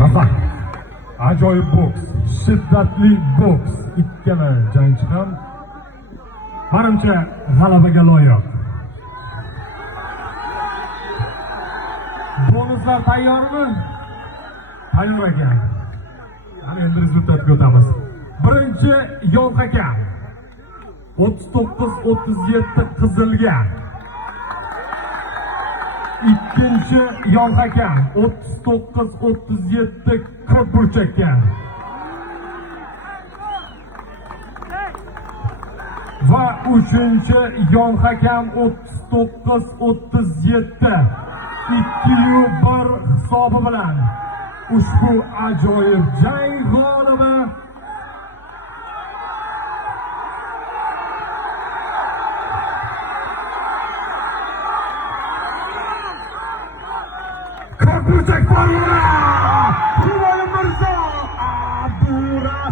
Rahmat. Ajoyib boks, shiddatli boks. Ikkala jangchi ham menimcha g'alabaga loyiq. Bonuslar tayyormi? Tayyor ekan. Ana endi rezultatga o'tamiz. Birinchi yon hakam 39-37 qizilga. Ikkinchi yon hakam 39-37 ko'k burchakka. Va uchinchi yon hakam 39-37 2-1 hisobi bilan ushbu ajoyib jang g'olibi Ko'k burchak Humoyun Mirzo Abduraimov.